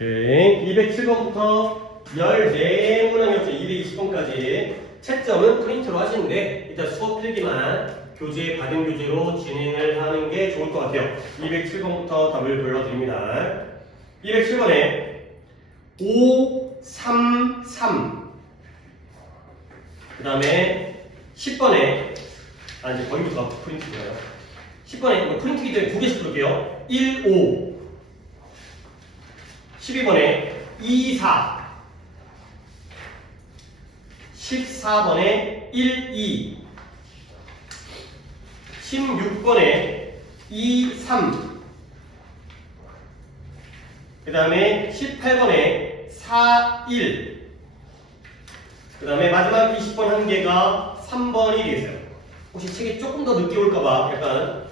오케이. 207번부터 14문항이었죠. 220번까지. 채점은 프린트로 하시는데 일단 수업 필기만 교재 받은 교재로 진행을 하는 게 좋을 것 같아요. 207번부터 답을 불러드립니다. 207번에 5, 3, 3. 그 다음에 10번에 이제 거기부터 프린트고요. 10번에 이거 프린트기 때문에 두 개씩 부를게요. 1, 5. 12번에 2, 4. 14번에 1, 2. 16번에 2, 3. 그 다음에 18번에 4, 1. 그 다음에 마지막 20번 한 개가 3번이 되겠어요. 혹시 책이 조금 더 늦게 올까봐 약간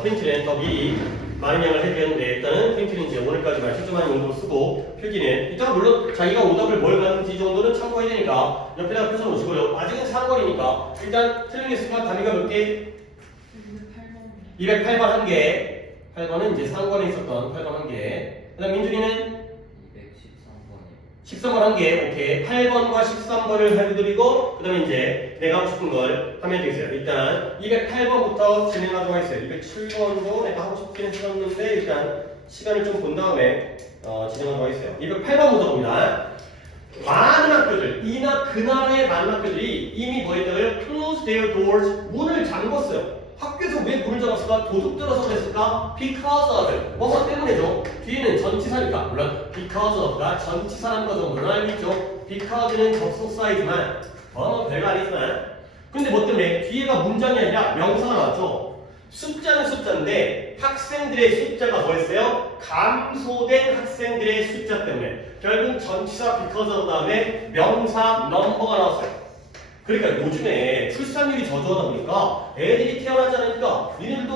프린트는 더 미리 많은 양을 해드렸는데 일단은 프린트는 이제 오늘까지만 채점하는 용도로 쓰고 필기는 이따가 물론 자기가 오답을 뭘 갔는지 정도는 참고해야 되니까 옆에다가 펴서 놓으시고요. 아직은 상거리니까 일단 틀린 게 있으면 단위가 몇 개? 208번 한 개. 8번은 이제 상거리에 있었던 8번 한 개. 그 다음 민준이는 13번 한 개. 오케이. 8번과 13번을 해드리고 그 다음에 이제 내가 하고 싶은 걸 하면 되겠어요. 일단 208번부터 진행하도록 하겠어요. 207번도 내가 하고 싶긴 했었는데 일단 시간을 좀 본 다음에 진행하도록 하겠어요. 208번부터 봅니다. 많은 학교들, 이나 그 나라의 많은 학교들이 이미 뭐 했다고요? Close their doors. 문을 잠궜어요. 학교에서 왜 문을 잠갔을까? 도둑 들어서 그랬을까? Because of. 뭐뭐 때문에죠. 뒤에는 전치사니까. 물론 because of가 전치사라는 거 정도는 알겠죠. because는 접속사이지만 별거 아니지만. 근데 뭐 때문에? 뒤에가 문장이 아니라 명사가 나왔죠. 숫자는 숫자인데 학생들의 숫자가 뭐였어요? 감소된 학생들의 숫자 때문에 결국 전치사 because of 다음에 명사 number가 나왔어요. 그러니까 요즘에 출산율이 저조하다 보니까 애들이 태어나지 않으니까 니들도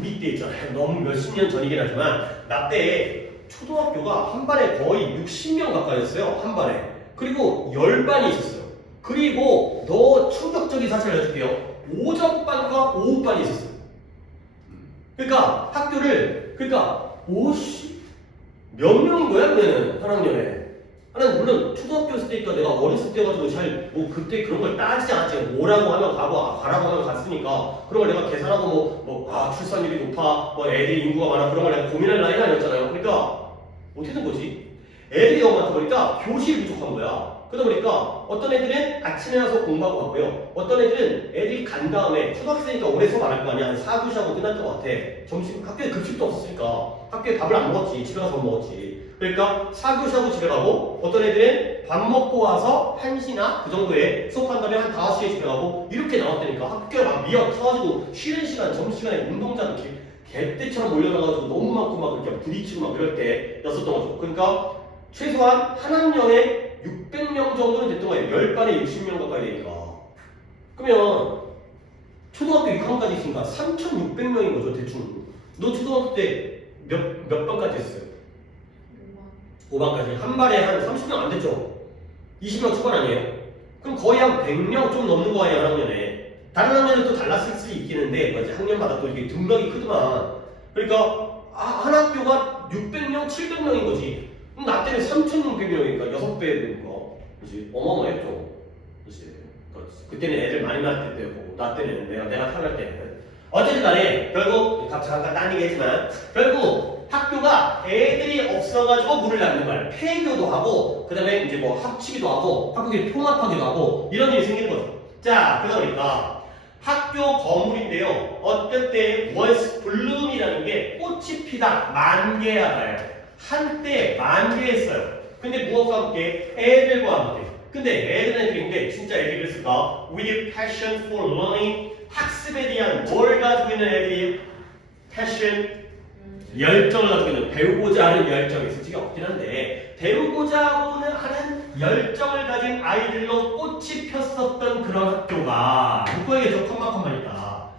우리 때 있잖아요. 너무 몇십 년 전이긴 하지만 나 때 초등학교가 한 반에 거의 60명 가까이였어요. 한 반에. 그리고 10반이 있었어요. 그리고 더 충격적인 사실을 해줄게요. 오전반과 오후반이 있었어요. 그러니까 학교를 몇 명인 거야 그러면 한 학년에. 하나는 물론 초등학교 때니까 내가 어렸을 때 가지고 잘 그때 그런 걸 따지지 않았지. 뭐라고 하면 가고 가라고 하면 갔으니까 그런 걸 내가 계산하고 출산율이 높아 애들 인구가 많아 그런 걸 내가 고민할 나이가 아니었잖아요. 그러니까 어떻게 된 거지? 애들이 너무 많다 보니까 교실이 부족한 거야. 그러다 보니까 어떤 애들은 아침에 와서 공부하고 갔고요. 어떤 애들은 애들이 간 다음에 초등학생이니까 오래 수업 안 할 거 아니야. 4교시하고 끝날 것 같아. 점심 학교에 급식도 없었으니까 학교에 밥을 안 먹었지. 집에 가서 먹었지. 그러니까 4교시하고 집에 가고 어떤 애들은 밥 먹고 와서 1시나 그 정도에 수업한 다음에 한 5시에 집에 가고 이렇게 나왔다니까. 학교가 막 미어 터가지고 쉬는 시간 점심시간에 운동장 개떼처럼 몰려나가지고 너무 많고 막 이렇게 부딪히고 막 이럴 때였었던 거죠. 그러니까 최소한 한 학년에 600명 정도는 됐던 거예요. 10반에 60명 가까이 되니까. 그러면 초등학교 6학년까지 있으니까 3,600명인 거죠, 대충. 너 초등학교 때 몇 반까지 했어요? 5반까지. 한 반에 한 30명 안 됐죠? 20명 초반 아니에요? 그럼 거의 한 100명 좀 넘는 거 아니에요, 한 학년에. 다른 학년은 또 달랐을 수 있겠는데, 이제 학년마다 또 이렇게 등락이 크더만. 그러니까, 한 학교가 600명, 700명인 거지. 그럼 나 때는 3,600명이니까 6배니까. 그치? 어마어마했죠. 그치? 그때는 애들 많이 낳을 때고, 나 때는 내가 태어날 때는. 어쨌든 간에, 결국, 잠깐 딴 얘기했지만, 결국, 학교가 애들이 없어가지고 문을 닫는 거야. 폐교도 하고, 그 다음에 이제 합치기도 하고, 학교끼리 통합하기도 하고, 이런 일이 생기는 거죠. 자, 그러다 보니까 학교 거물인데요. 어떨 때 once bloom이라는 게 꽃이 피다, 만개하다요. 한때 만개했어요. 근데 무엇과 함께? 애들과 함께. 근데 애들인데 진짜 애들이 그랬을까? With passion for learning. 학습에 대한 뭘 가지고 있는 애들이? passion. 열정을 가지고 있는 배우고자 하는 열정이 솔직히 없긴 한데 배우고자 하는 열정을 가진 아이들로 꽃이 폈었던 그런 학교가 누구에게 더 컴마컴마니까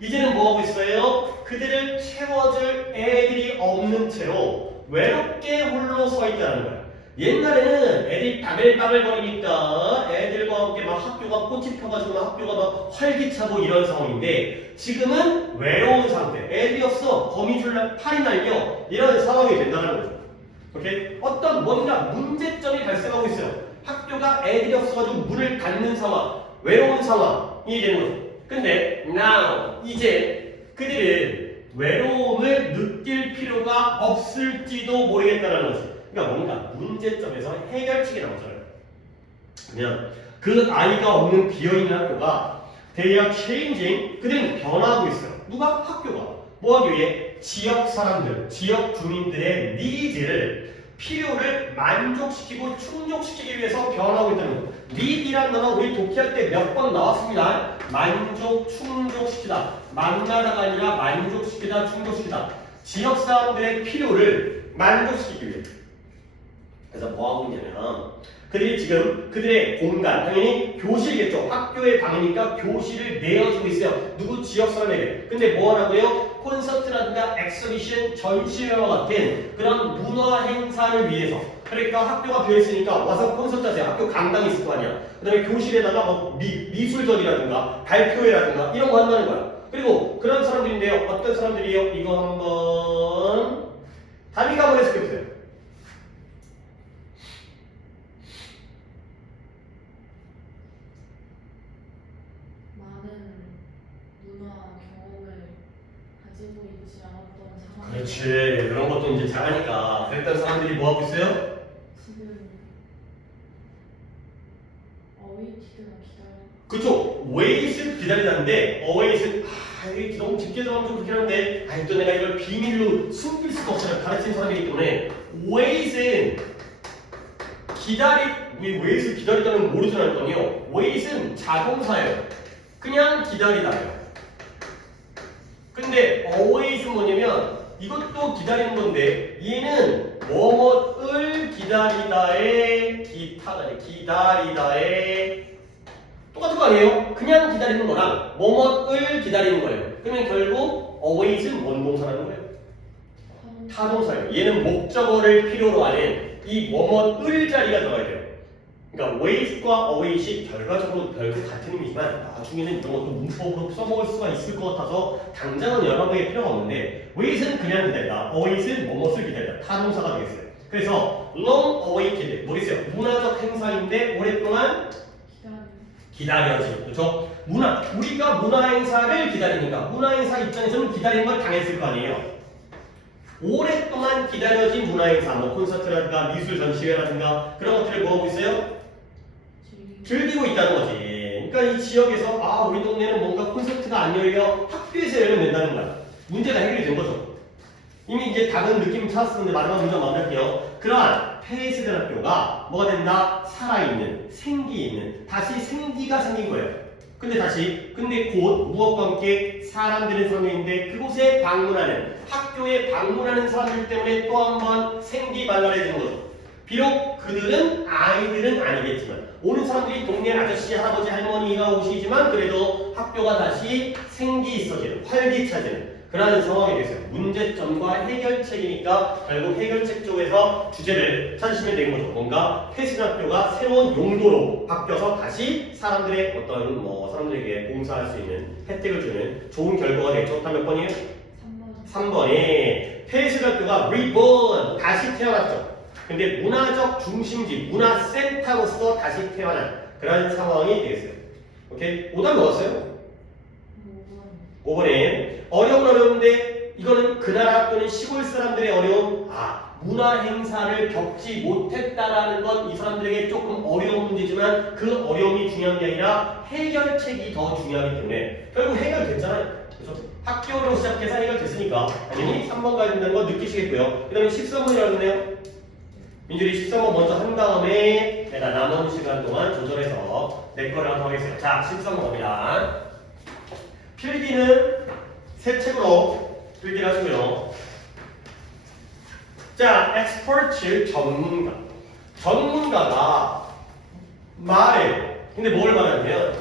이제는 뭐하고 있어요? 그들을 채워줄 애들이 없는 채로 외롭게 홀로 서 있다는 거야. 옛날에는 애들이 빠글빠글거리니까 애들과 함께 막 학교가 꽃이 펴가지고 학교가 막 활기차고 이런 상황인데 지금은 외로운 상태. 애들이 없어. 거미줄 팔이 날려. 이런 상황이 된다는 거죠. 오케이? 어떤 뭔가 문제점이 발생하고 있어요. 학교가 애들이 없어가지고 문을 닫는 상황, 외로운 상황이 되는 거죠. 근데 now 이제 그들은 외로움을 느낄 필요가 없을지도 모르겠다는 거지. 그러니까 뭔가 문제점에서 해결책이 나오잖아요. 그냥 그 아이가 없는 비어있는 학교가 they are changing. 그들은 변화하고 있어요. 누가? 학교가. 뭐하기 위해? 지역 사람들, 지역 주민들의 needs를 필요를 만족시키고 충족시키기 위해서 변화하고 있다는 거예요. need이라는 단어 우리 독해할 때 몇 번 나왔습니다. 만족, 충족시키다. 만나다가 아니라 만족시키다, 충족시키다. 지역 사람들의 필요를 만족시키기 위해. 그래서 뭐하고 있냐면 그들이 지금 그들의 공간, 당연히 교실이겠죠. 학교의 방이니까 교실을 내어주고 있어요. 누구? 지역 사람에게. 근데 뭐 하라고요? 콘서트라든가 엑스비션, 전시회와 같은 그런 문화 행사를 위해서. 그러니까 학교가 비어있으니까 와서 콘서트 하세요. 학교 강당이 있을 거 아니야. 그 다음에 교실에다가 뭐 미술전이라든가 발표회라든가 이런 거 한다는 거야. 그리고 그런 사람들인데요. 어떤 사람들이요? 이거 한번 단위가 한번 해석해보세요. 가지고 있지 않았던 상황. 그렇지. 그런 것도 이제 잘하니까. 그랬던 사람들이 뭐 하고 있어요? 지금 어웨이티드가 기다려. 그쵸. 웨이스 기다리는데 어웨이스 이게 너무 깊게 들어가면 좀 그렇긴 한데 또 내가 이걸 비밀로 숨길 수가 없잖아. 가르치는 사람이기 때문에 웨이스는 웨이스 기다리다는 모르진 않거든요. 웨이스는 자동사예요. 그냥 기다리다예요. 근데 always는 뭐냐면 이것도 기다리는 건데 얘는 뭐뭐을 기다리다의 기다리다의 똑같은 거 아니에요? 그냥 기다리는 거랑 뭐뭐을 기다리는 거예요. 그러면 결국 always는 원동사라는 거예요. 타동사예요. 얘는 목적어를 필요로 하는 이 뭐뭐을 자리가 들어가야 돼요. 그러니까 ways과 aways이 결과적으로 결국 같은 의미지만 나중에는 이런 것도 문법으로 써먹을 수가 있을 것 같아서 당장은 여러 개의 필요가 없는데 ways는 그냥 기다리다, aways는 뭐뭇을 기다리다, 타동사가 되겠어요. 그래서 long awaited, 모르겠어요. 문화적 행사인데 오랫동안 기다려지, 그렇죠? 우리가 문화 행사를 기다리니까 문화 행사 입장에서는 기다리는 걸 당했을 거 아니에요. 오랫동안 기다려진 문화 행사, 뭐 콘서트라든가 미술 전시회라든가 그런 것들을 뭐 하고 있어요? 즐기고 있다는 거지. 그러니까 이 지역에서 우리 동네는 뭔가 콘서트가 안 열려 학교에서 열면 된다는 거야. 문제가 해결이 된 거죠. 이미 이제 다른 느낌 찾았었는데 마지막 문제 만날게요. 그러한 폐쇄된 학교가 뭐가 된다? 살아있는, 생기있는, 다시 생기가 생긴 거예요. 근데 곧 무엇과 함께 사람들은 상명인데 그곳에 방문하는, 학교에 방문하는 사람들 때문에 또 한 번 생기발랄해지는 거죠. 비록 그들은 아이들은 아니겠지만 오는 사람들이 동네 아저씨, 할아버지, 할머니가 오시지만 그래도 학교가 다시 생기 있어지는, 활기차지는 그러한 상황이 됐어요. 문제점과 해결책이니까 결국 해결책 쪽에서 주제를 찾으시면 되는 거죠. 뭔가 폐쇄된 학교가 새로운 용도로 바뀌어서 다시 사람들의 어떤 사람들에게 봉사할 수 있는 혜택을 주는 좋은 결과가 되겠죠. 다음 몇 번이에요? 3번에 폐쇄된 학교가 reborn, 다시 태어났죠. 근데 문화적 중심지, 문화센터로서 다시 태어난 그런 상황이 되겠어요. 오케이? 오답 넣었어요? 5번에 어려운데 이거는 그 나라 또는 시골 사람들의 어려움, 문화 행사를 겪지 못했다라는 건 이 사람들에게 조금 어려운 문제지만 그 어려움이 중요한 게 아니라 해결책이 더 중요하기 때문에 결국 해결됐잖아요. 그래서 학교로 시작해서 해결됐으니까 당연히 3번 가야 된다는 거 느끼시겠고요. 그 다음에 13번이라고 했네요. 민준이 13번 먼저 한 다음에 내가 남은 시간 동안 조절해서 내 거를 한번 하겠습니다. 자, 13번 갑니다. 필기는 새 책으로 필기를 하시고요. 자, experts, 전문가가 말해요. 근데 뭘 말하냐면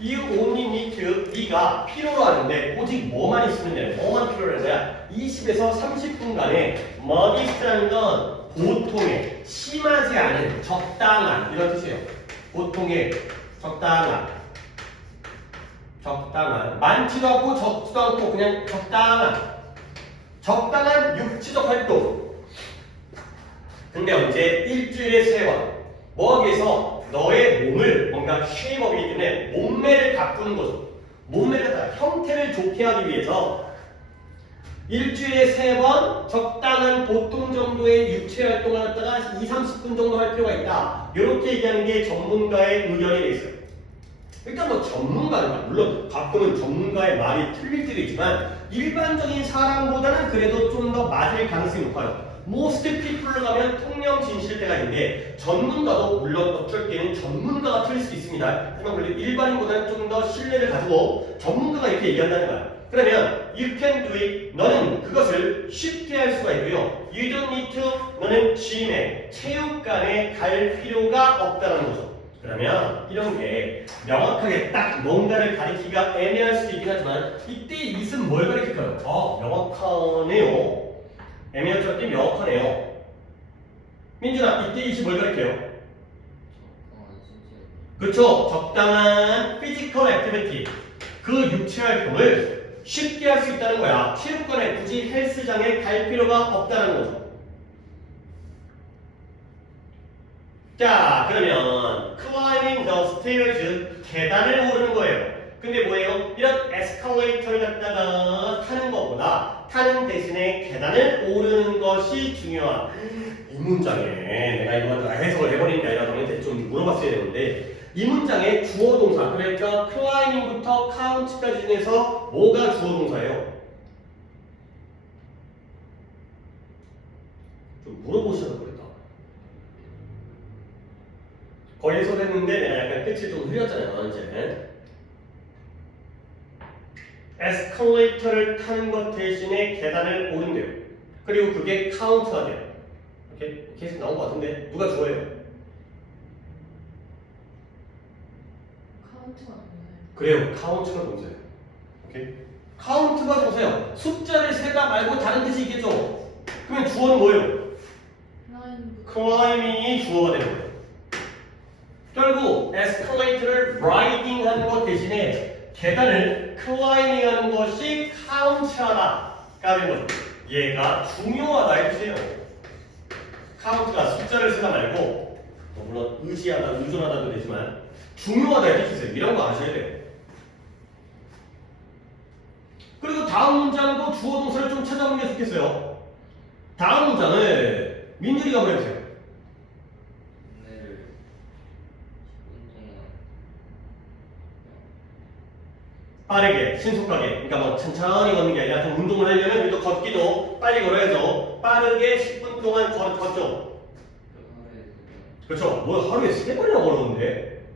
You only need to, 네가 필요로 하는데 오직 뭐만 있으면 돼? 뭐만 필요로 하는 거야? 20에서 30분간의 modest라는 건 보통의, 심하지 않은, 적당한 이런 뜻이에요. 보통의, 적당한, 많지도 않고 적지도 않고 그냥 적당한 육체적 활동. 근데 언제? 일주일에 3번. 뭐 하기 위해서? 너의 몸을 뭔가 쉐입업이기 때문에 몸매를 바꾸는 거죠. 몸매를 갖다 형태를 좋게 하기 위해서 일주일에 3번 적당한 보통 정도의 육체 활동을 갖다가 2-30분 정도 할 필요가 있다. 이렇게 얘기하는 게 전문가의 의견이 돼 있어요. 일단 뭐 전문가는 물론 가끔은 전문가의 말이 틀릴 때도 있지만 일반적인 사람보다는 그래도 좀 더 맞을 가능성이 높아요. Most people로 가면 통영 진실 때가 있는데 전문가도 물론 어쩔 때는 전문가가 틀릴 수 있습니다. 하지만 그래도 일반인보다는 좀 더 신뢰를 가지고 전문가가 이렇게 얘기한다는 거야. 그러면 you can do it. 너는 그것을 쉽게 할 수가 있고요. You don't need to. 너는 gym에 체육관에 갈 필요가 없다는 거죠. 그러면 이런 게 명확하게 딱 뭔가를 가리키기가 애매할 수도 있긴 하지만 이때 it은 뭘 가리킬까요? 명확하네요. 애매할 줄 알았더니 명확하네요. 민준아, 이때 it이 뭘 가리켜요? 그쵸? 적당한 피지컬 액티비티. 그 육체 활동을 쉽게 할 수 있다는 거야. 체육관에 굳이 헬스장에 갈 필요가 없다는 거죠. 자, 그러면 climbing the stairs, 계단을 오르는 거예요. 근데 뭐예요? 이런 에스컬레이터를 갖다가 타는 것보다 타는 대신에 계단을 오르는 것이 중요한. 이 문장에 내가 이거 갖다가 해석을 해버리는 게 아니라 너한테 좀 물어봤어야 되는데 이 문장에 주어 동사, 그러니까 climbing부터 count까지 중에서 뭐가 주어 동사예요? 좀 물어보시라고 그랬다. 거기서 했는데 내가 약간 끝이 좀 흐렸잖아요. 이제 에스컬레이터를 타는 것 대신에 계단을 오른대요. 그리고 그게 카운트가 돼요. 이렇게 계속 나온 것 같은데 누가 주어예요? 카운트가 동사예요. 그래요. 카운트가 동사예요. 오케이? 카운트가 동사예요. 숫자를 세다 말고 다른 뜻이 있겠죠? 그러면 주어는 뭐예요? 클라이밍이 주어가 되는 거예요. 결국 에스컬레이터를 라이딩 하는 것 대신에 계단을 클라이밍 하는 것이 카운트하다가 되는 거죠. 얘가 중요하다 이 뜻이에요. 카운트가 숫자를 쓰다 말고 물론 의지하다, 의존하다도 되지만 중요하다 이 뜻이에요. 이런 거 아셔야 돼요. 그리고 다음 문장도 주어 동사를 좀 찾아보는 게 좋겠어요. 다음 문장을 민준이가 보내주세요. 빠르게, 신속하게, 그러니까 뭐 천천히 걷는 게 아니라 좀 운동을 하려면 우리도 걷기도 빨리 걸어야죠. 빠르게 10분 동안 걷죠. 그렇죠. 뭐 하루에 3번이나 걸었는데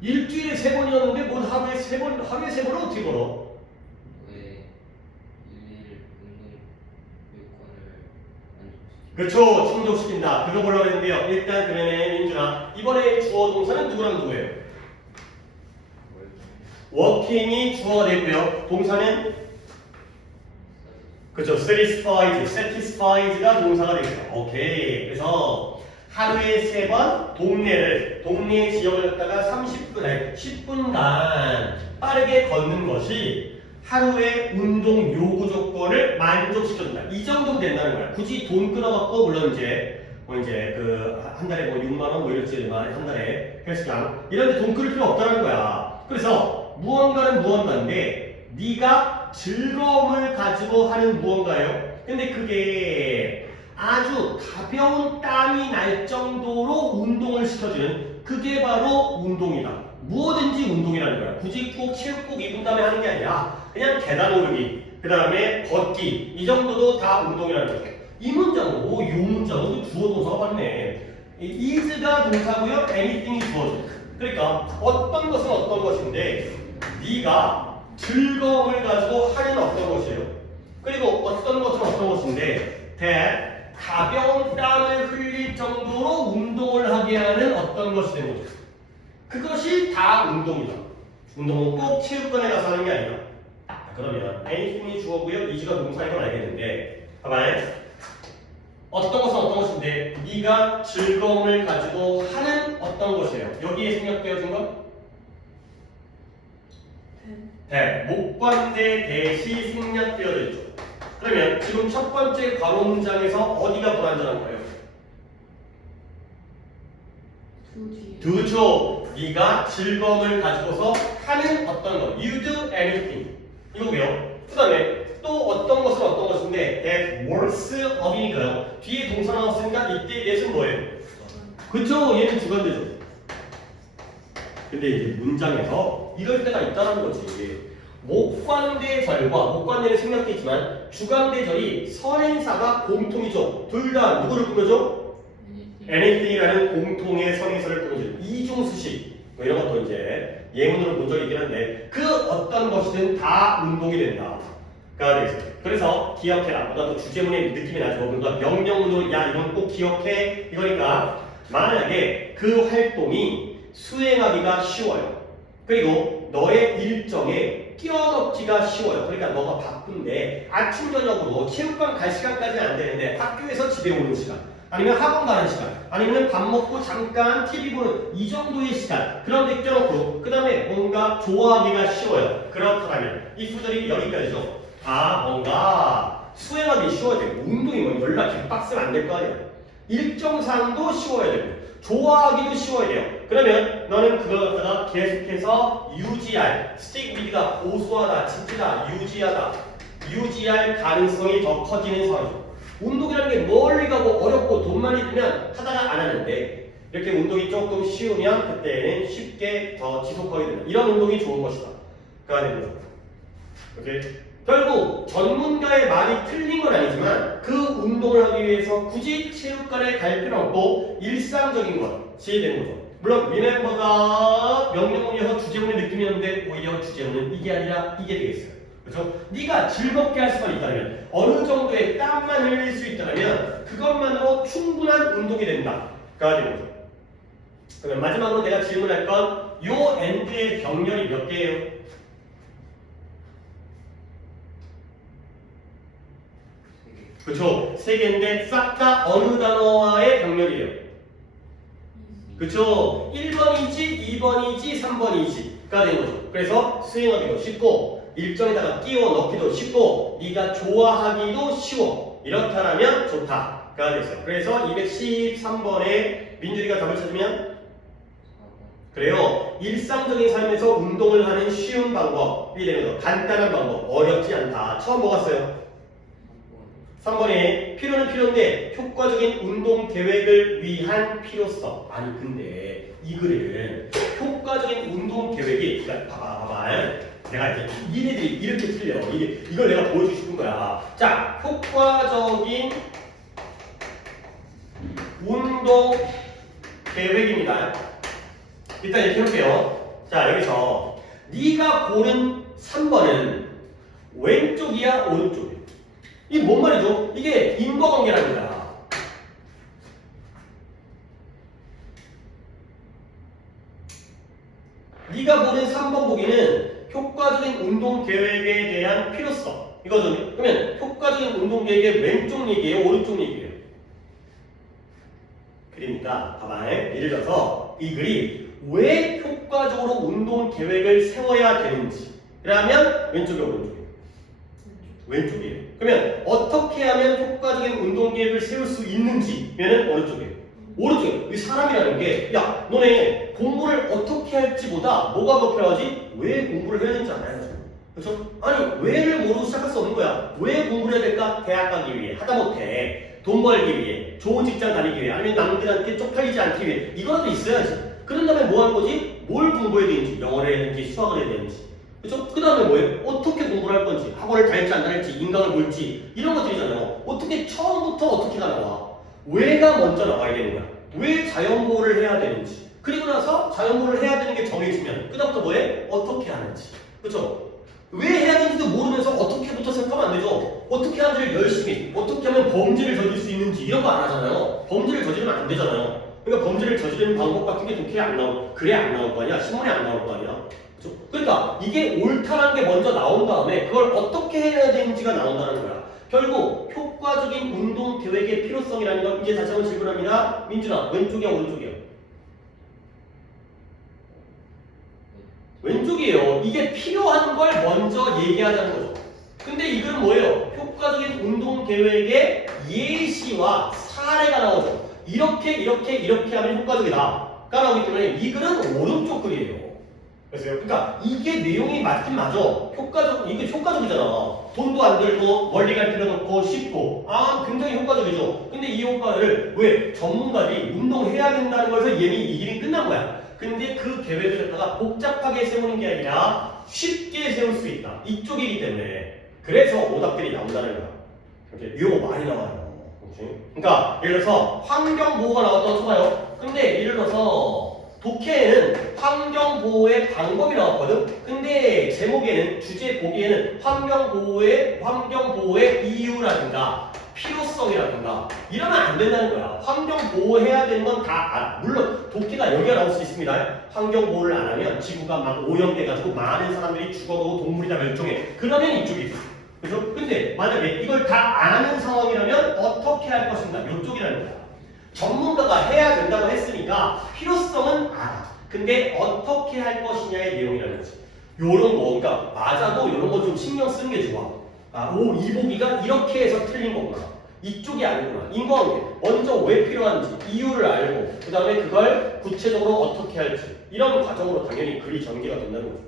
일주일에 3번이었는데 뭘 하루에 3번, 하루에 3번을 어떻게 걸어? 그렇죠. 충족시킨다. 그거 보려고 했는데요. 일단 그러면 민준아, 이번에 주어 동사는 누구랑 누구예요? 워킹이 주어가 되고요. 동사는 그렇죠. satisfied가 동사가 되겠죠. 오케이. 그래서 하루에 3번 동네 지역을 갖다가 30분, 아니 10분간 빠르게 걷는 것이 하루의 운동 요구 조건을 만족시켜준다. 이 정도면 된다는 거야. 굳이 돈 끊어갖고 물론 이제 그 한 달에 뭐 6만 원 뭐 이럴지만 한 달에 헬스장 이런데 돈 끊을 필요 없다는 거야. 그래서 무언가는 무언가인데 네가 즐거움을 가지고 하는 무언가예요. 근데 그게 아주 가벼운 땀이 날 정도로 운동을 시켜주는 그게 바로 운동이다. 무엇인지 운동이라는 거야. 굳이 꼭 체육복 입은 다음에 하는 게 아니라 그냥 계단 오르기, 그 다음에 걷기 이 정도도 다 운동이라는 거죠. 이 문장도 이 문장도 주어 동사가 맞네. is가 동사고요. anything이 주어죠. 그러니까 어떤 것은 어떤 것인데 네가 즐거움을 가지고 하는 어떤 것이에요. 그리고 어떤 것은 어떤 것인데 가벼운 땀을 흘릴 정도로 운동을 하게 하는 어떤 것이 되는 거죠. 그것이 다 운동이다. 운동은 꼭 체육관에 가서 하는 게 아니라. 그러면 anything이 주어고요. is가 동사인 건 알겠는데 봐봐요. 어떤 것은 어떤 것인데 네가 즐거움을 가지고 하는 어떤 것이에요. 여기에 생략되어진 건? 목관대 대시 생략되어져 있죠. 그러면 지금 첫 번째 괄호 문장에서 어디가 불완전한 거예요? 두 뒤에. 그렇죠. 네가 즐거움을 가지고서 하는 어떤 거. You do anything. 이거고요. 그 다음에 또 어떤 것은 어떤 것인데 that works of이니까요. 뒤에 동사 나왔으니까 이때 that은 뭐예요? 그렇죠. 얘는 주관되죠. 근데 이제 문장에서 이럴 때가 있다는 거지. 목관대절과 목관대는 생략했지만 주관대절이 선행사가 공통이죠. 둘 다 누구를 꾸며줘? anything이라는 공통의 선행사를 꾸며줘. 이중수식 뭐 이런 것도 이제 예문으로 본 적이 있긴 한데 그 어떤 것이든 다 운동이 된다. 가 되겠어요. 그래서 기억해라. 보다 또 주제문의 느낌이 나죠. 뭔가 명령문으로 야 이건 꼭 기억해 이거니까 만약에 그 활동이 수행하기가 쉬워요. 그리고 너의 일정에 끼워넣기가 쉬워요. 그러니까 너가 바쁜데 아침 저녁으로 체육관 갈 시간까지는 안 되는데 학교에서 집에 오는 시간 아니면 학원 가는 시간 아니면 밥 먹고 잠깐 TV 보는 이 정도의 시간 그런데 껴놓고 그 다음에 뭔가 좋아하기가 쉬워요. 그렇다면 이 구절이 여기까지죠. 아 뭔가 수행하기 쉬워야 되고 운동이 뭐 연락 개빡쓰면 안 될 거 아니야. 일정상도 쉬워야 되고 좋아하기도 쉬워야 돼요. 그러면 너는 그거 갖다가 계속해서 유지할 stick with가 고수하다, 지지다, 유지할 가능성이 더 커지는 상황이죠. 운동이라는 게 멀리 가고 어렵고 돈 많이 들면 하다가 안 하는데 이렇게 운동이 조금 쉬우면 그때는 쉽게 더 지속하게 된다. 이런 운동이 좋은 것이다. 가 되는 거죠. 오케이? 결국 전문가의 말이 틀린 건 아니지만 그 운동을 하기 위해서 굳이 체육관에 갈 필요 없고 일상적인 것이 되는 거죠. 물론 remember가 명령문이어서 주제문의 느낌이었는데 오히려 주제문은 이게 아니라 이게 되겠어요. 그렇죠? 네가 즐겁게 할 수만 있다면 어느 정도의 땀만 흘릴 수 있다면 그것만으로 충분한 운동이 된다가 되는 거죠. 그러면 마지막으로 내가 질문할 건 요 end의 병렬이 몇 개예요? 그쵸? 세 개인데 싹 다 어느 단어와의 병렬이에요? 그쵸? 1번이지, 2번이지, 3번이지가 되는 거죠. 그래서 수행하기도 쉽고 일정에다가 끼워 넣기도 쉽고 네가 좋아하기도 쉬워. 이렇다면 좋다가 됐어요. 그래서 213번에 민준이가 답을 찾으면 그래요. 일상적인 삶에서 운동을 하는 쉬운 방법이 되는 거죠. 간단한 방법, 어렵지 않다. 처음 뭐 갔어요? 3번에 필요는 필요인데 효과적인 운동 계획을 위한 필요성. 아니 근데 이 글은 효과적인 운동 계획이 그러니까 봐봐 내가 이제 니네들이 이렇게 틀려. 이걸 내가 보여주고 싶은 거야. 자, 효과적인 운동 계획입니다. 일단 이렇게 해볼게요. 자, 여기서 네가 고른 3번은 왼쪽이야 오른쪽이야? 이게 뭔 말이죠? 이게 인과관계라는 거야. 네가 보는 3번 보기는 효과적인 운동 계획에 대한 필요성. 이거죠. 그러면 효과적인 운동 계획의 왼쪽 얘기예요? 오른쪽 얘기예요? 그러니까 봐봐. 예를 들어서 이 글이 왜 효과적으로 운동 계획을 세워야 되는지 그러면 왼쪽이야 오른쪽이에요? 왼쪽이에요. 그러면 어떻게 하면 효과적인 운동 계획을 세울 수 있는지면은 어느 쪽이에요? 오른쪽이에요. 이 사람이라는 게 야 너네 공부를 어떻게 할지보다 뭐가 더 필요하지? 왜 공부를 해야 되는지 알아야죠. 그렇죠? 아니 왜를 모르고 시작할 수 없는 거야. 왜 공부를 해야 될까? 대학 가기 위해 하다못해 돈 벌기 위해 좋은 직장 다니기 위해 아니면 남들한테 쪽팔리지 않기 위해 이거라도 있어야지. 그런 다음에 뭐 할 거지? 뭘 공부해야 되는지 영어를 해야 되는지 수학을 해야 되는지 그렇죠? 그 다음에 뭐예요? 어떻게 공부를 할 건지, 학원을 다닐지 안 다닐지, 인강을 볼지 이런 것들이잖아요. 어떻게 처음부터 어떻게가 나와? 왜가 먼저 나와야 되는 거야? 왜 자연보호를 해야 되는지 그리고 나서 자연보호를 해야 되는 게 정해지면 그 다음부터 뭐해? 어떻게 하는지 그렇죠? 왜 해야 되는지도 모르면서 어떻게부터 생각하면 안 되죠? 어떻게 하는지를 열심히 어떻게 하면 범죄를 저질 수 있는지 이런 거 안 하잖아요. 범죄를 저지르면 안 되잖아요. 그러니까 범죄를 저지르는 방법 같은 게 독해에 안 나올 그래 안 나올 거 아니야? 신문에 안 나올 거 아니야? 그렇죠? 그러니까 이게 옳다는 게 먼저 나온 다음에 그걸 어떻게 해야 되는지가 나온다는 거야. 결국 효과적인 운동 계획의 필요성이라는 건 이제 다시 한번 질문합니다. 민준아 왼쪽이야 오른쪽이야? 왼쪽이에요. 이게 필요한 걸 먼저 얘기하자는 거죠. 근데 이건 뭐예요? 효과적인 운동 계획의 예시와 사례가 나오죠. 이렇게 하면 효과적이다. 나오기 때문에 이 글은 오른쪽 글이에요. 그래서 그러니까 이게 내용이 맞긴 맞아. 이게 효과적이잖아. 돈도 안 들고 멀리 갈 필요도 없고 쉽고 굉장히 효과적이죠. 근데 이 효과를 왜 전문가들이 운동해야 된다는 거에서 이미 이 일이 끝난 거야. 근데 그 계획을 갖다가 복잡하게 세우는 게 아니라 쉽게 세울 수 있다. 이쪽이기 때문에 그래서 오답들이 나온다는 거야. 이렇게 이거 많이 나와요. 그렇지? 그러니까 예를 들어서 환경보호가 나왔다고 쳐봐요. 근데 예를 들어서 독해에는 환경보호의 방법이 나왔거든? 근데 제목에는, 주제 보기에는 환경보호의 이유라든가 필요성이라든가 이러면 안 된다는 거야. 환경보호해야 되는 건 다 알아. 물론 독해가 여기가 나올 수 있습니다. 환경보호를 안 하면 지구가 막 오염돼가지고 많은 사람들이 죽어가고 동물이 다 멸종해. 그러면 이쪽이지. 그죠? 근데 만약에 이걸 다 아는 상황이라면 어떻게 할 것인가? 이쪽이라는 거야. 전문가가 해야 된다고 했으니까 필요성은 알아. 근데 어떻게 할 것이냐의 내용이라는 거지. 요런 거, 그러니까 맞아도 요런 거 좀 신경 쓰는 게 좋아. 이보기가 이렇게 해서 틀린 거구나. 이쪽이 아니구나. 인과관계. 먼저 왜 필요한지, 이유를 알고, 그 다음에 그걸 구체적으로 어떻게 할지. 이런 과정으로 당연히 글이 전개가 된다는 거죠.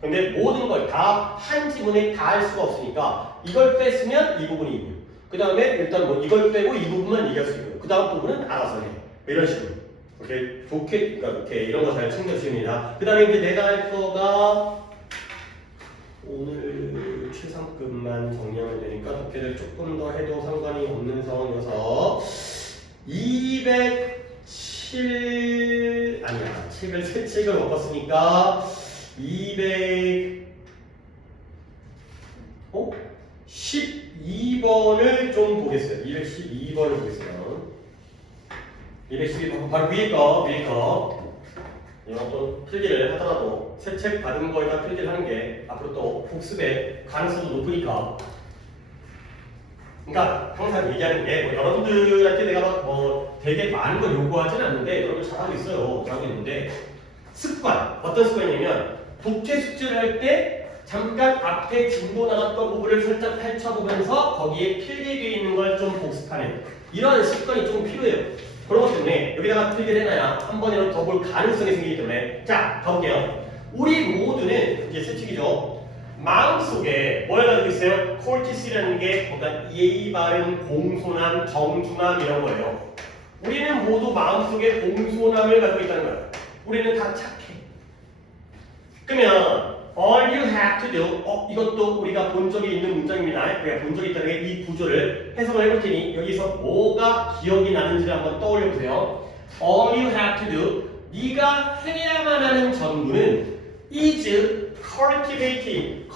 근데 모든 걸 다 한 지문에 다 할 수가 없으니까 이걸 뺐으면 이 부분이 있고, 그 다음에 일단 뭐 이걸 빼고 이 부분만 얘기할 수 있고요. 그 다음 부분은 알아서 해. 이런 식으로. 이렇게 좋게, 그러니까 이렇게 이런 거 잘 챙겨주십니다. 그 다음에 이제 내가 할 거가 오늘 최상급만 정리하면 되니까 독해를 조금 더 해도 상관이 없는 상황이어서 207 아니야. 책을 새 책을 엎었으니까 12번을 좀 보겠어요. 212번을 보겠어요. 212번 바로 위에 거. 이런 또 필기를 하더라도 새 책 받은 거에다 필기를 하는 게 앞으로 또 복습의 가능성도 높으니까. 그러니까 항상 얘기하는 게 여러분들한테 내가 막 되게 많은 걸 요구하지는 않는데 여러분 잘하고 있어요. 잘하고 있는데 습관. 어떤 습관이냐면 독해 숙제를 할 때 잠깐 앞에 진도 나갔던 부분을 살짝 펼쳐보면서 거기에 필기되어 있는 걸 좀 복습하는 이러한 습관이 좀 필요해요. 그런 것 때문에 여기다가 필기를 해놔야 한 번이라도 더 볼 가능성이 생기기 때문에 자, 가볼게요. 우리 모두는 이제 새 책이죠. 마음속에 뭘 가지고 있어요? 콜티스라는 게 뭔가 예의 바른 공손함, 정중함 이런 거예요. 우리는 모두 마음속에 공손함을 가지고 있다는 거예요. 우리는 다 착해. 그러면 all you have to do 이것도 우리가 본 적이 있는 문장입니다. 우리가 본 적이 있다는 게 이 구조를 해석을 해볼 테니 여기서 뭐가 기억이 나는지를 한번 떠올려 보세요. all you have to do 네가 해야만 하는 전부는 is cultivate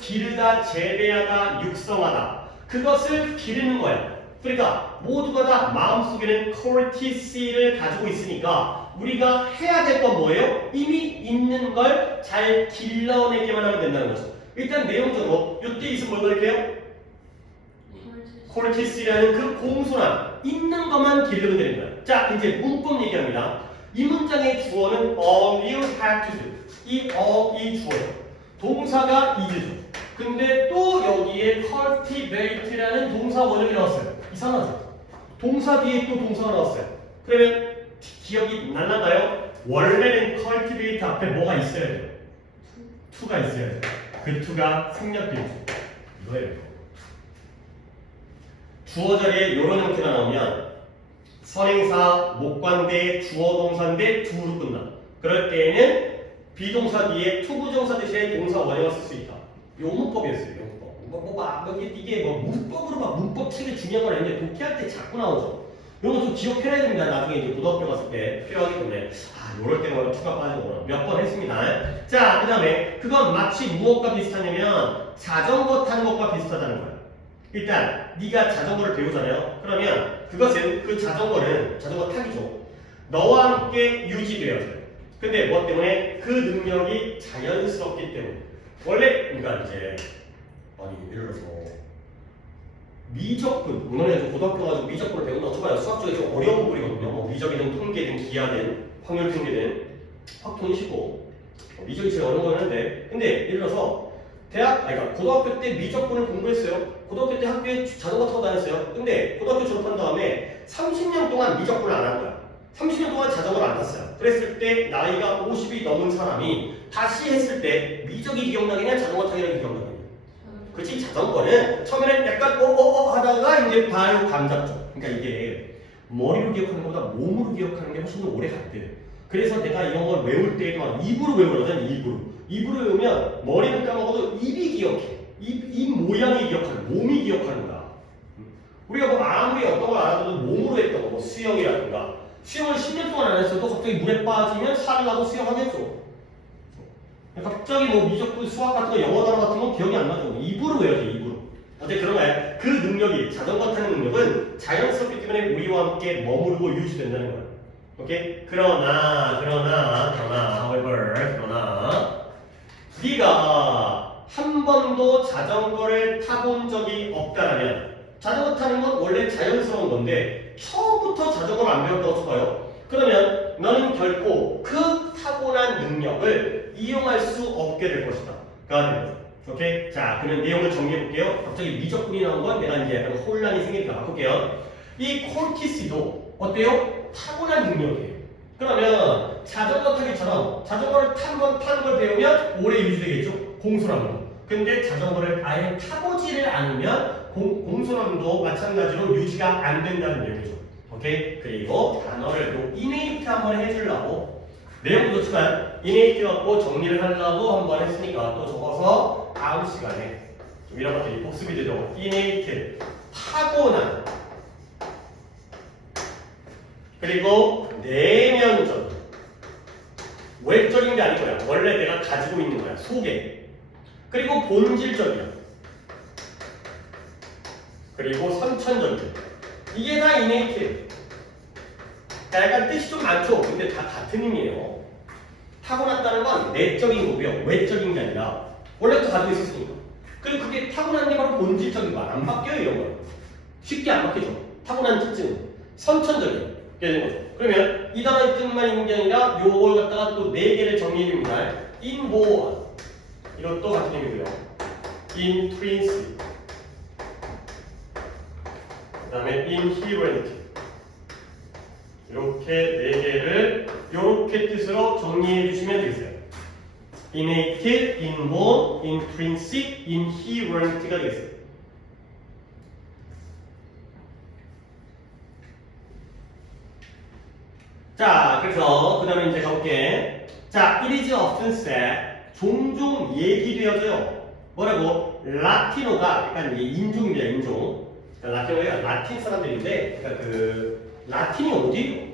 기르다, 재배하다, 육성하다 그것을 기르는 거야. 그러니까 모두가 다 마음속에는 콜티스를 가지고 있으니까 우리가 해야 될 건 뭐예요? 이미 있는 걸 잘 길러내기만 하면 된다는 거죠. 일단 내용적으로 이때 있으면 뭘 가릴게요? 콜티스라는 그 공손함 있는 것만 기르면 되는 거야. 자, 이제 문법 얘기합니다. 이 문장의 주어는 all you have to do. 이 all이 주어예요. 동사가 is죠. 근데 또 여기에 cultivate라는 동사 원형이 나왔어요. 이상하죠? 동사 뒤에 또 동사가 나왔어요. 그러면 기억이 날라가요? 원래는 cultivate 앞에 뭐가 있어야 돼요? to가 있어야 돼요. 그 to가 생략되죠. 이거예요. 주어 자리에 이런 형태가 나오면 선행사, 목관대, 주어 동사인데 do로 끝나. 그럴 때에는 비동사 뒤에 투부정사 대신에 동사 원형을 쓸 수 있다. 요 문법이었어요. 문법. 이게 문법으로 막 문법 책이 중요한 건 아닌데 독해할 때 자꾸 나오죠. 이런 거 좀 기억해야 됩니다. 나중에 이제 고등학교 갔을 때 필요하기 때문에 요럴 때는 투가 빠지고 몇 번 했습니다. 자, 그 다음에 그건 마치 무엇과 비슷하냐면 자전거 타는 것과 비슷하다는 거야. 일단 네가 자전거를 배우잖아요. 그러면 그것은 그 자전거는 자전거 타기죠. 너와 함께 유지되어야 돼요. 근데 뭐 때문에 그 능력이 자연스럽기 때문에 원래 그러니까 이제 예를 들어서 미적분 오늘은 고등학교 가지고 미적분을 배운다고 쳐봐요. 수학 쪽에 좀 어려운 부분이거든요. 뭐 미적이든 통계든 기하든 확률 통계든 확통이 쉽고 미적이 제일 어려운 거였는데 근데 예를 들어서 그러니까 고등학교 때 미적분을 공부했어요. 고등학교 때 학교에 자전거 타고 다녔어요. 근데 고등학교 졸업한 다음에 30년 동안 미적분을 안 한 거야. 30년 동안 자전거를 안 탔어요. 그랬을 때 나이가 50이 넘은 사람이 다시 했을 때 미적이 기억나겠냐 자전거 타기가 기억나겠냐. 그렇지 자전거는 처음에는 약간 하다가 이제 바로 감 잡죠. 그러니까 이게 머리로 기억하는 것보다 몸으로 기억하는 게 훨씬 더 오래 갔대. 그래서 내가 이런 걸 외울 때 막 입으로 외우거든. 입으로 외우면 머리는 까먹어도 입이 기억해. 입 모양이 기억하는, 몸이 기억하는 거야. 우리가 뭐 아무리 어떤 걸 알아도 몸으로 했던 거, 뭐 수영이라든가 수영을 10년 동안 안 했어도 갑자기 물에 빠지면 살이 나도 수영하겠죠. 갑자기 뭐 미적분 수학 같은 거 영어 단어 같은 건 기억이 안 나죠. 입으로 외워야지 입으로. 어때 그런 거야. 그 능력이 자전거 타는 능력은 자연스럽기 때문에 우리와 함께 머무르고 유지된다는 거야. 오케이? 그러나 네가 한 번도 자전거를 타본 적이 없다라면 자전거 타는 건 원래 자연스러운 건데 처음부터 자전거를 안 배웠다고 쳐봐요. 그러면 너는 결코 그 타고난 능력을 이용할 수 없게 될 것이다. 그러니까 오케이? 자, 그러면 내용을 정리해 볼게요. 갑자기 미적분이 나온 건 내가 이제 약간 혼란이 생기니까 바꿀게요. 이 콜티스도 어때요? 타고난 능력이에요. 그러면 자전거 타기처럼 자전거를 타는 걸 배우면 오래 유지되겠죠? 공손함도. 근데 자전거를 아예 타보지를 않으면 공손함도 마찬가지로 유지가 안 된다는 얘기죠. 오케이? 그리고 단어를 innate 한번 해주려고 내용도 좋지만 innate 갖고 정리를 하려고 한번 했으니까 또 적어서 다음 시간에 좀 이런 것들이 복습이 되죠. innate 타고난 그리고 내면적 외적인 게 아니고요. 원래 내가 가지고 있는 거야. 속에. 그리고 본질적이야. 그리고 선천적이야. 이게 다 innate. 약간 뜻이 좀 많죠. 근데 다 같은 의미예요. 타고났다는 건 내적인 거고요. 외적인 게 아니라 원래부터 가지고 있었으니까. 그리고 그게 타고난 게 바로 본질적인 거야. 안 바뀌어요, 이런 거. 쉽게 안 바뀌죠. 타고난 특징은 선천적이에요. 되는 거죠. 그러면 이 단어의 뜻만 있는 게 아니라 요걸 갖다가 또 4개를 정리해 줍니다. inborn 이것도 같은 의미고요. intrinsic 그 다음에 inherent 이렇게 4개를 이렇게 뜻으로 정리해 주시면 되겠어요. innate, inborn, intrinsic, inherent가 되겠어요. 자, 그래서 그 다음에 이제 가볼게. 자, it is often said 종종 얘기되어져요. 뭐라고? 라티노가 그러니까 이게 인종입니다, 인종. 그러니까 라티노가 라틴 사람들인데, 그러니까 그 라틴이 어디?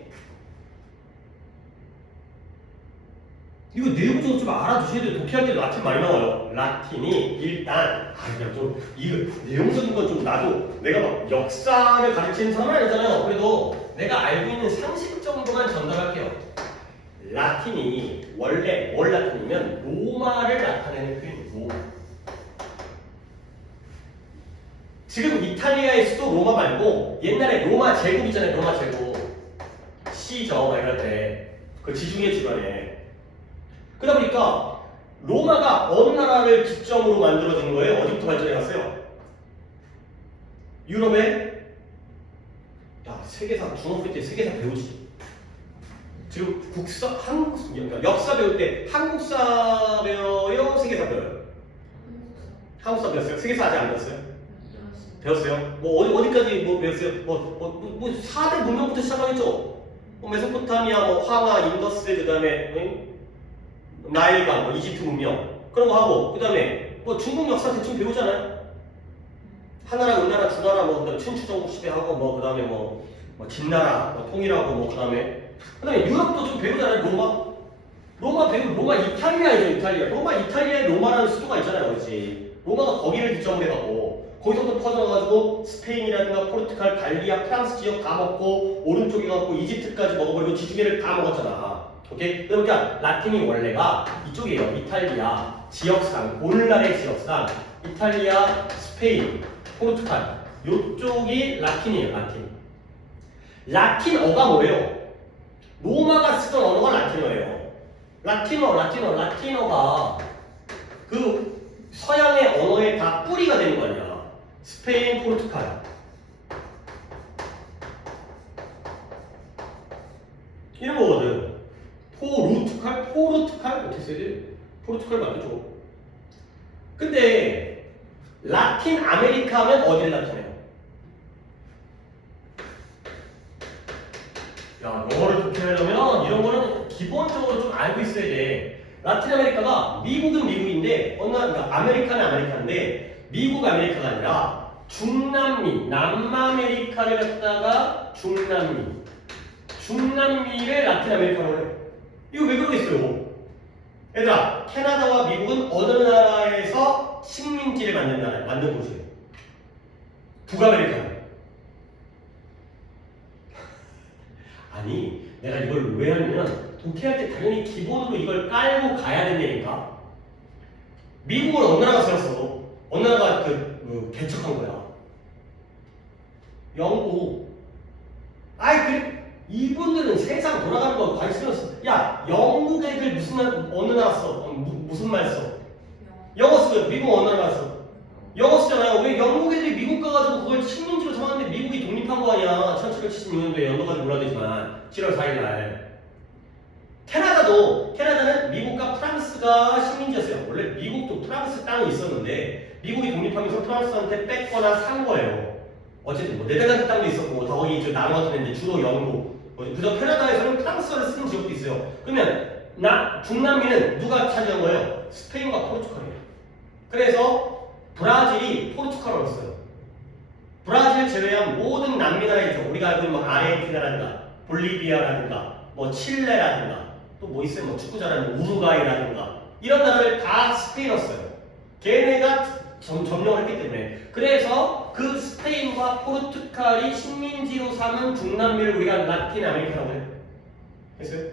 이거 내용적으로 좀 알아두셔야 돼요. 독해할 때 라틴 많이 나와요. 라틴이 일단 그냥 좀 이거 내용적인 건 좀 나도 내가 막 역사를 가르치는 사람은 아니잖아요. 그래도 내가 알고 있는 상식 정도만 전달할게요. 라틴이 원래 뭘 나타내면 로마를 나타내는 표현이에요. 로마. 지금 이탈리아의 수도 로마 말고 옛날에 로마 제국 있잖아요. 로마 제국. 시저 막 이럴 때 그 지중해 주변에. 그러다 보니까 로마가 어느 나라를 기점으로 만들어진 거예요? 어디부터 발전해 갔어요? 유럽에? 야, 세계사, 중학교 때 세계사 배우지. 지금 그러니까 역사 배울 때 한국사 배워요? 세계사 배워요? 한국사 배웠어요? 세계사 아직 안 배웠어요? 배웠어요? 뭐 어디까지 뭐 배웠어요? 뭐 4대 문명부터 시작하겠죠? 메소포타미아, 뭐 황하, 인더스, 그 다음에 나일강, 뭐 이집트 문명 그런 거 하고 그 다음에 뭐 중국 역사 대충 배우잖아요. 하나라, 은나라, 주나라, 뭐 그다음에 춘추전국 시대하고 뭐 그다음에 뭐 진나라, 뭐 통일하고 뭐 그다음에 유럽도 좀 배우잖아요. 로마 배우 로마 이탈리아이죠. 이탈리아. 로마 이탈리아에 로마라는 수도가 있잖아요. 그렇지. 로마가 거기를 기점으로 해갖고 거기서부터 퍼져나가지고 스페인이라든가 포르투갈, 갈리아, 프랑스 지역 다 먹고 오른쪽에 가고 이집트까지 먹어버리고 지중해를 다 먹었잖아. 오케이? 그러니까 라틴이 원래가 이쪽이에요. 이탈리아 지역상, 오늘날의 지역상, 이탈리아, 스페인, 포르투갈 요쪽이 라틴이에요. 라틴어가 뭐예요? 로마가 쓰던 언어가 라틴어예요. 라틴어가 그 서양의 언어의 다 뿌리가 되는 거 아니야. 스페인, 포르투갈 이런 거거든. 포르투갈 어떻게 써야 돼? 포르투갈 맞죠? 근데 라틴 아메리카 하면 어디를 나타내요? 야, 영어를 좋게 하려면 이런 거는 기본적으로 좀 알고 있어야 돼. 라틴 아메리카가 미국은 미국인데 그러니까 아메리카는 아메리카인데 미국 아메리카가 아니라 중남미, 남아메리카를 갖다가 중남미를 라틴 아메리카로 해. 이거 왜 그러겠어요? 얘들아, 캐나다와 미국은 어느 나라에서 식민지를 만든 곳이에요? 북아메리카. 아니, 내가 이걸 왜 하냐면 독해할 때 당연히 기본으로 이걸 깔고 가야 된다니까. 미국을 어느 나라가 세웠어? 어느 나라가 개척한 거야? 영국. 아이, 이분들은 세상 돌아가는 거 관심 없어. 야, 영국 애들 어느 나라 써? 무슨 말 써? 영어 쓰고 미국 어느 나라 써? 영어 쓰잖아요. 왜 영국 애들이 미국 가가지고 그걸 식민지로 삼았는데 미국이 독립한 거 아니야? 1776년도에 연도까지 몰라야 되지만 7월 4일날. 캐나다는 미국과 프랑스가 식민지였어요. 원래 미국도 프랑스 땅이 있었는데 미국이 독립하면서 프랑스한테 뺏거나 산 거예요. 어쨌든 뭐 네덜란드 땅도 있었고 거기 저 나눠졌는데 주로 영국. 그저 캐나다에서는 프랑스어를 쓰는 지역도 있어요. 그러면 중남미는 누가 차지한 거예요? 스페인과 포르투갈이에요. 그래서 브라질이 포르투갈어를 써요. 브라질 제외한 모든 남미 나라 있죠. 우리가 알고 있는 뭐 아르헨티나라든가 볼리비아라든가 뭐 칠레라든가 또 뭐 있어요? 뭐 축구 잘하는 우루과이라든가 이런 나라를 다 스페인어 써요. 걔네가 점령을 했기 때문에. 그래서 그 스페인과 포르투갈이 식민지로 삼은 중남미를 우리가 라틴 아메리카라고 해요. 했어요?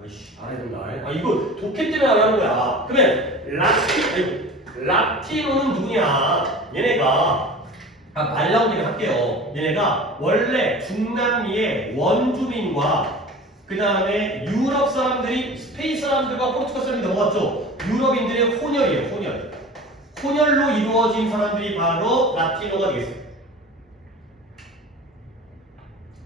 아이씨, 안 해준다. 이거 독해 때문에 안 하는 거야. 그러면 라티노는 누구냐? 얘네가 말 나온 김에 할게요. 얘네가 원래 중남미의 원주민과 그 다음에 유럽 사람들이 스페인 사람들과 포르투갈 사람들이 넘어갔죠. 유럽인들의 혼혈이에요. 혼혈로 이루어진 사람들이 바로 라티노가 되겠어요.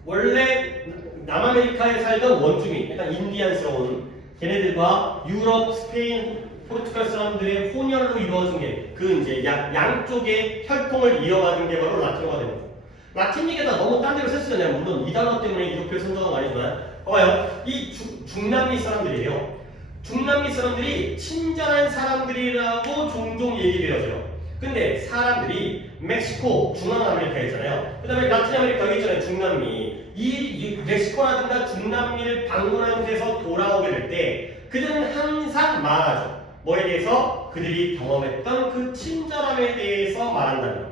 원래 남아메리카에 살던 원주민, 약간 인디안스러운 걔네들과 유럽, 스페인, 포르투갈 사람들의 혼혈로 이루어진 게 그 이제 양쪽의 혈통을 이어가는 게 바로 라티노가 되는 거죠. 라틴 얘기가 너무 딴 데로 썼잖아요. 물론 이 단어 때문에 이렇게 선정한 거 아니지만 봐봐요. 이 중남미 사람들이에요. 중남미 사람들이 친절한 사람들이라고 종종 얘기되어져요. 근데 사람들이 멕시코, 중앙아메리카 있잖아요. 그 다음에 라틴 아메리카 여기 있잖아요. 중남미. 이 멕시코라든가 중남미를 방문한 데서 돌아오게 될 때 그들은 항상 말하죠. 뭐에 대해서? 그들이 경험했던 그 친절함에 대해서 말한다는 거예요.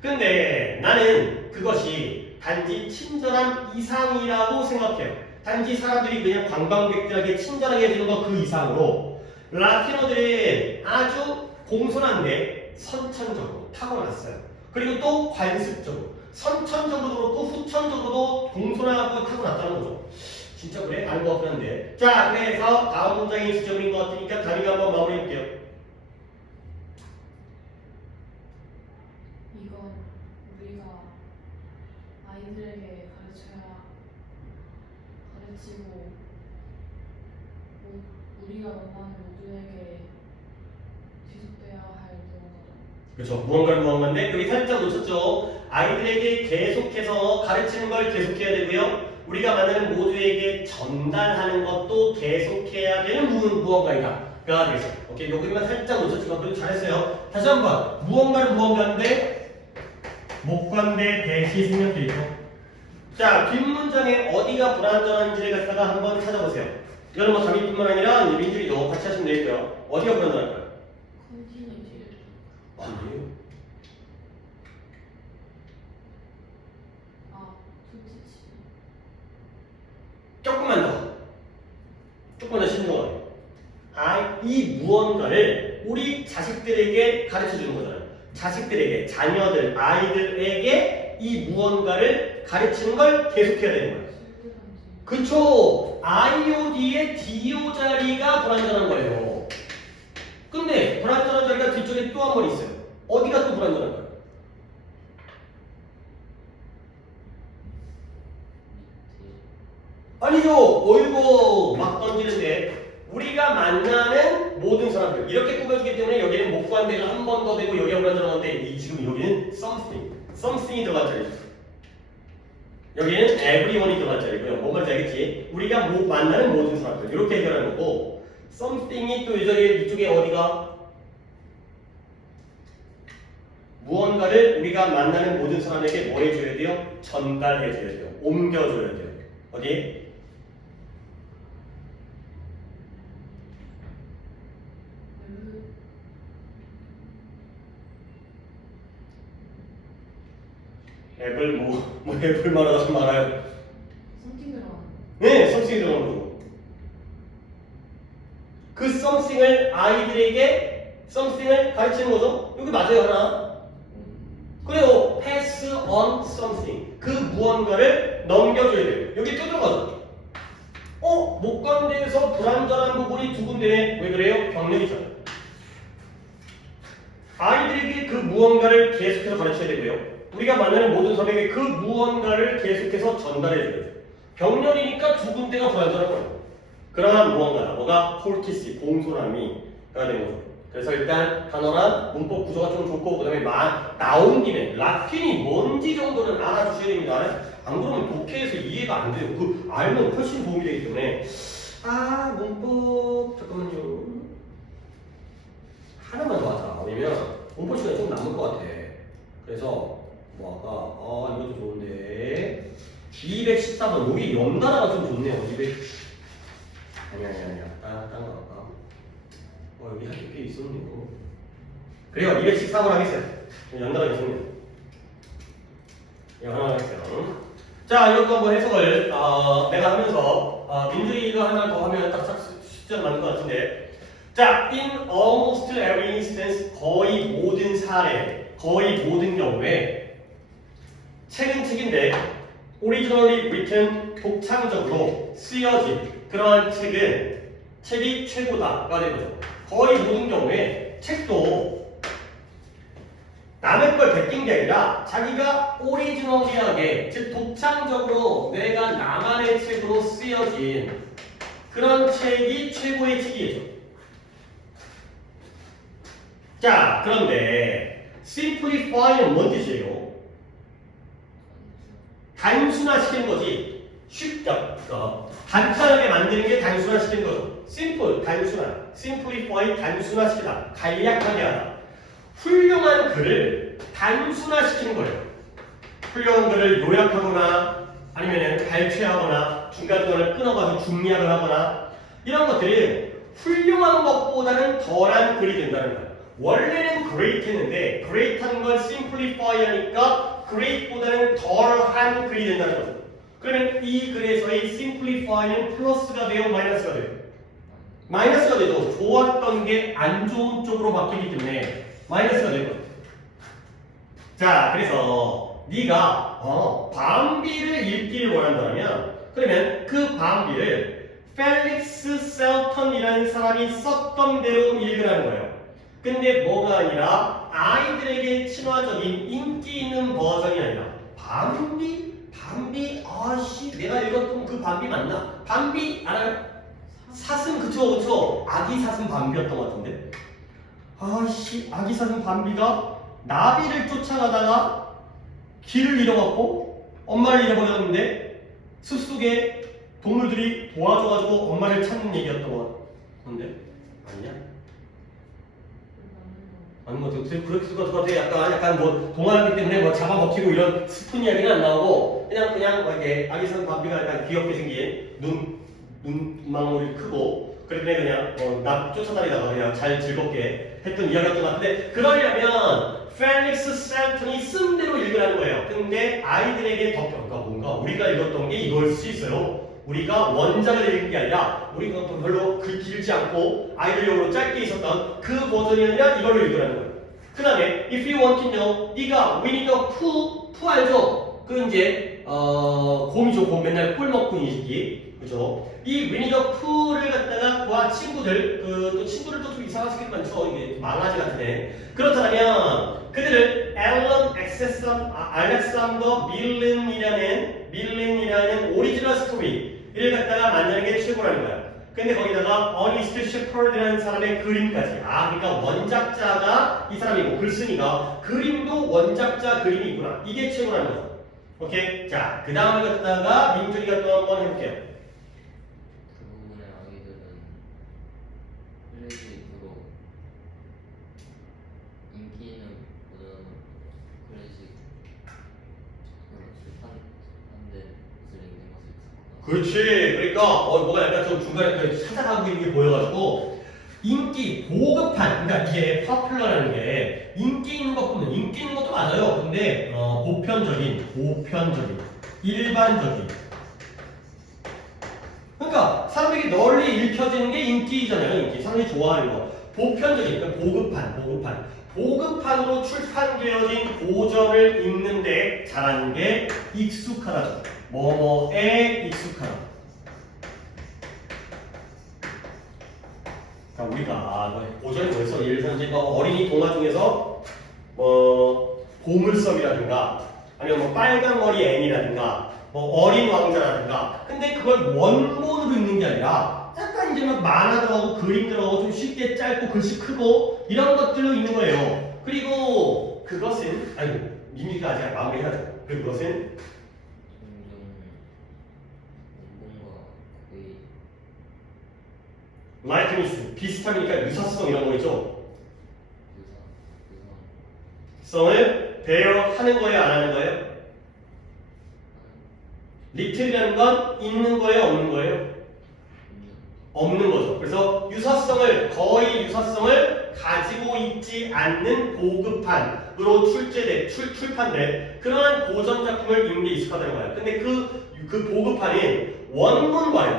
근데 나는 그것이 단지 친절함 이상이라고 생각해요. 단지 사람들이 그냥 관광객들에게 친절하게 해주는 것 그 이상으로 라티노들은 아주 공손한데 선천적으로 타고났어요. 그리고 또 관습적으로 선천적으로도 그렇고 후천적으로도 공손하고 타고났다는 거죠. 진짜 그래? 아닌 것 같긴 한데. 자, 그래서 다음 문장이 지적인 것 같으니까 다미가 한번 마무리해볼게요. 이건 우리가 아이들에게 가르치고 우리가 원하는 모두에게 지속돼야 할 무언가다. 그렇죠. 무언가인데 여기 살짝 놓쳤죠. 아이들에게 계속해서 가르치는 걸 계속해야 되고요. 우리가 만나는 모두에게 전달하는 것도 계속해야 되는 무언가이다. 가 되겠어요. 오케이, 여기만 살짝 놓쳤지만 그래도 잘했어요. 다시 한번 무언가는 무언가인데 목관대 대시 생략돼 있고. 자, 뒷문장에 어디가 불완전한지를 갖다가 한번 찾아보세요. 이거는 뭐 담임뿐만 아니라 민들이도 같이 하시면 되겠고요. 어디가 불완전할까요? 컨티뉴티. 아니에요. 투티치. 조금만 더 신중하게. 이 무언가를 우리 자식들에게 가르쳐 주는 거잖아요. 자식들에게, 자녀들, 아이들에게 이 무언가를 가르치는 걸 계속해야 되는 거예요. 그쵸? IOD의 DO 자리가 불완전한 거예요. 근데 불완전한 자리가 뒤쪽에 또 한 번 있어요. 어디가 또 불완전할까요? 아니죠. 어이구 막 던지는데 우리가 만나는 모든 사람들 이렇게 꾸며주기 때문에 여기는 못 구한 데가 한 번 더 되고 여기가 불안정한데 지금 여기는 something이 들어간 자리죠. 여기는 everyone이 들어간 자리고요. 뭔 말인지 알겠지? 우리가 만나는 모든 사람들 이렇게 해결하는 거고 something이 또 이쪽에 어디가 무언가를 우리가 만나는 모든 사람에게 뭐 해줘야 돼요? 전달해줘야 돼요. 옮겨줘야 돼요. 어디? 앱을 뭐 앱을 말하다 말아요. 썸띵 들어가는 거. 네, something이 들어간 거죠. 그 something을 아이들에게 something을 가르치는 거죠. 여기 맞아요 하나. 그래요. pass on something. 그 무언가를 넘겨줘야 돼요. 여기 또 들어가죠. 못 간 데에서 불안전한 부분이 두 군데네. 왜 그래요? 병렬이잖아요. 아이들에게 그 무언가를 계속해서 가르쳐야 되고요. 우리가 만나는 모든 사람에게 그 무언가를 계속해서 전달해줘야 돼요. 병렬이니까 두 군데가 불안전한 거예요. 그러한 무언가다. 뭐가? 폴티시, 공손함이 가야 되는 거죠. 그래서 일단 단어랑 문법 구조가 좀 좋고 그 다음에 나온 김에 라틴이 뭔지 정도는 알아주셔야 됩니다. 안 그러면 독해에서 이해가 안 돼요. 그 알면 훨씬 도움이 되기 때문에 문법 잠깐만요. 하나만 더 하자. 왜냐면 문법 시간이 좀 남을 것 같아. 그래서 이것도 좋은데 214번 여기 연달아가 좀 좋네요. 아니야. 딴 거 할까? 여기 할 게 꽤 있었네요. 그래요. 214번 하겠어요. 연달아 있었네요. 이거 하나 하겠어요. 자, 이것도 한번 해석을 내가 하면서 민들이가 하나 더 하면 딱 쉽지 맞는 것 같은데. 자, in almost every instance 거의 모든 사례, 거의 모든 경우에 책은 책인데 originally written 독창적으로 쓰여진 그러한 책이 최고다가 되는 거죠. 거의 모든 경우에 책도 남의 걸 베낀 게 아니라 자기가 오리지널리하게 즉 독창적으로 내가 나만의 책으로 쓰여진 그런 책이 최고의 책이죠. 자, 그런데 simplify는 뭔 뜻이에요? 단순화시키는 거지. 간단하게 만드는 게 단순화시키는 거죠. simple, 단순화. simplify, 단순화시키다. 간략하게 하다. 훌륭한 글을 단순화시키는 거예요. 훌륭한 글을 요약하거나 아니면 발췌하거나 중간중간을 끊어가서 중략을 하거나 이런 것들이 훌륭한 것보다는 덜한 글이 된다는 거예요. 원래는 great 했는데 great한 걸 simplify 하니까 great보다는 덜한 글이 된다는 거죠. 그러면 이 글에서의 simplify는 플러스가 돼요? 마이너스가 돼요? 마이너스가 되죠. 좋았던 게 안 좋은 쪽으로 바뀌기 때문에 마이너스가 되는 거죠. 자, 그래서 네가 밤비를 읽기를 원한다면 그러면 그 밤비를 펠릭스 셀턴이라는 사람이 썼던 대로 읽으라는 거예요. 근데 뭐가 아니라 아이들에게 친화적인 인기 있는 버전이 아니라 밤비? 내가 읽었던 그 밤비 맞나? 밤비 알아요? 사슴 그쵸 아기 사슴 밤비였던 것 같은데 아기 사슴 밤비가 나비를 쫓아가다가 길을 잃어갖고 엄마를 잃어버렸는데 숲속에 동물들이 도와줘가지고 엄마를 찾는 얘기였던 것 같은데 아니냐? 아니 그렇게 쓸 것 같아. 약간 동화하기 때문에 잡아먹히고 이런 스푼 이야기는 안 나오고 그냥 이렇게 아기 사슴 밤비가 약간 귀엽게 생긴 눈망울이 크고 그랬더니 그냥 나 쫓아다니다가 그냥 잘 즐겁게 했던 이야기였던 것 같은데 그러려면 펠릭스 셀턴이 쓴 대로 읽으라는 거예요. 근데 아이들에게 더 뭔가 우리가 읽었던 게 이걸 수 있어요. 우리가 원작을 읽은 게 아니라 우리가 별로 길지 않고 아이들용으로 짧게 있었던 그 버전이 아니라 이걸로 읽으라는 거예요. 그 다음에 if you want to know 네가 Winnie the Pooh 알죠? 그 이제 곰이죠. 곰 맨날 꿀 먹고 있기 그죠? 이 Winnie the Pooh를 갖다가 그와 친구들 또 친구를 또 좀 이상한 새끼들 많죠. 이게 망아지 같은 애 그렇다면 그들을 알렉산더 밀렌이라는 오리지널 스토리 이를 갖다가 만드는 게 최고라는 거야. 근데 거기다가 어니스트 셰퍼드라는 사람의 그림까지. 아, 그러니까 원작자가 이 사람이고 글쓴이가 그림도 원작자 그림이 있구나. 이게 최고라는 거죠. 오케이? 자, 그 다음을 갖다가 민준이가 또 한번 해볼게요. 그 부분의 아이들은 클래식으로 인기 있는 보다는 클래식으로 출판된 것을 읽는 것을 있었구나. 그렇지. 그러니까 뭐가 약간 좀 중간에 찾아가고 있는 게 보여가지고 인기 보급한 그러니까 이게 파퓰러라는 게 인기 있는 것뿐만 인기 있는 것도 맞아요. 근데 보편적인 일반적인 그러니까 사람들이 널리 읽혀지는 게 인기잖아요. 인기 사람들이 좋아하는 거 보편적인 그러니까 보급판으로 출판되어진 고전을 읽는데 잘하는 게 익숙하다죠. 뭐뭐에 익숙하다. 그러니까 우리가 고전이 뭐였어? 예를 들어서 이제 어린이 동화 중에서 보물섬이라든가 아니면 빨간머리 앤이라든가 어린 왕자라든가 근데 그걸 원본으로 읽는 게 아니라 약간 이제 막 만화 들어가고 그림 들어가고 좀 쉽게 짧고 글씨 크고 이런 것들로 읽는 거예요. 그리고 그것은 아이고 민지가 아직 마무리해야죠. 그리고 그것은 원본과 거의 라이트니스 비슷하니까 유사성 이런 거 있죠. 유사 성을 배어하는 거예요, 안 하는 거예요? 리틀이라는 건 있는 거예요, 없는 거예요? 없는 거죠. 그래서 거의 유사성을 가지고 있지 않는 보급판으로 출판된 그러한 고전 작품을 읽는 게 익숙하다는 거예요. 근데 그 보급판인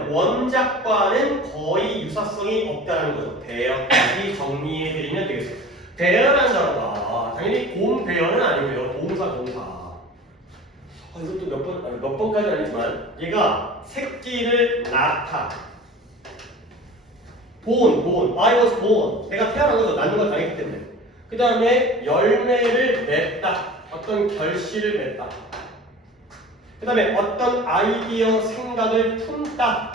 원작과는 거의 유사성이 없다는 거죠. 배어까지 정리해드리면 되겠습니다. 배어라는 단어가 당연히 곰 배어는 아니고요. 동사. 이것도 몇 번까지 아니지만 얘가 새끼를 낳다. I was born. 내가 태어난 거죠. 낳는 걸 당했기 때문에. 그 다음에 열매를 맺다. 어떤 결실을 맺다. 그 다음에 어떤 아이디어 생각을 품다.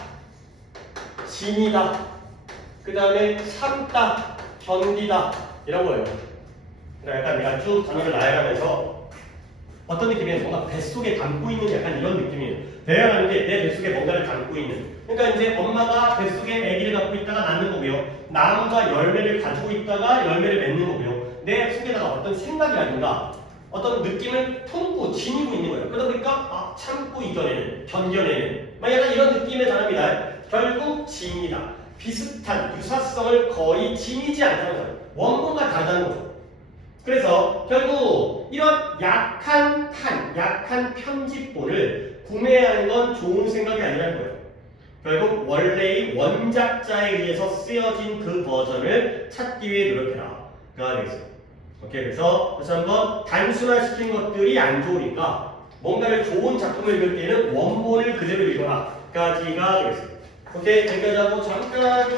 지니다. 그 다음에 참다. 견디다. 이런 거예요. 그러니까 약간 내가 쭉 단어를 나열하면서 어떤 느낌이에요? 뭔가 뱃속에 담고 있는 약간 이런 느낌이에요. 배어라는 게 내 뱃속에 뭔가를 담고 있는. 그러니까 이제 엄마가 뱃속에 아기를 갖고 있다가 낳는 거고요. 나무가 열매를 가지고 있다가 열매를 맺는 거고요. 내 속에다가 어떤 생각이라든가 어떤 느낌을 품고 지니고 있는 거예요. 그러다 보니까 참고 이겨내는, 견뎌내는 약간 이런 느낌의 단어입니다. 결국 지니다. 비슷한 유사성을 거의 지니지 않다는 거예요. 원본과 다르다는 거죠. 그래서 결국 이런 약한 편집본을 구매하는 건 좋은 생각이 아니라는 거예요. 결국 원래의 원작자에 의해서 쓰여진 그 버전을 찾기 위해 노력해라. 그가 되겠어요. 오케이, 그래서 다시 한번 단순화시킨 것들이 안 좋으니까 뭔가를 좋은 작품을 읽을 때는 원본을 그대로 읽어라.까지가 되겠습니다. 오케이, 여기까지 하고 잠깐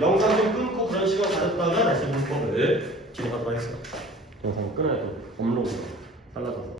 영상 좀 끊고 그런 시간 가졌다가 다시 문법을 진행하도록 하겠습니다. 영상 끊어야 돼. 업로드 잘라서.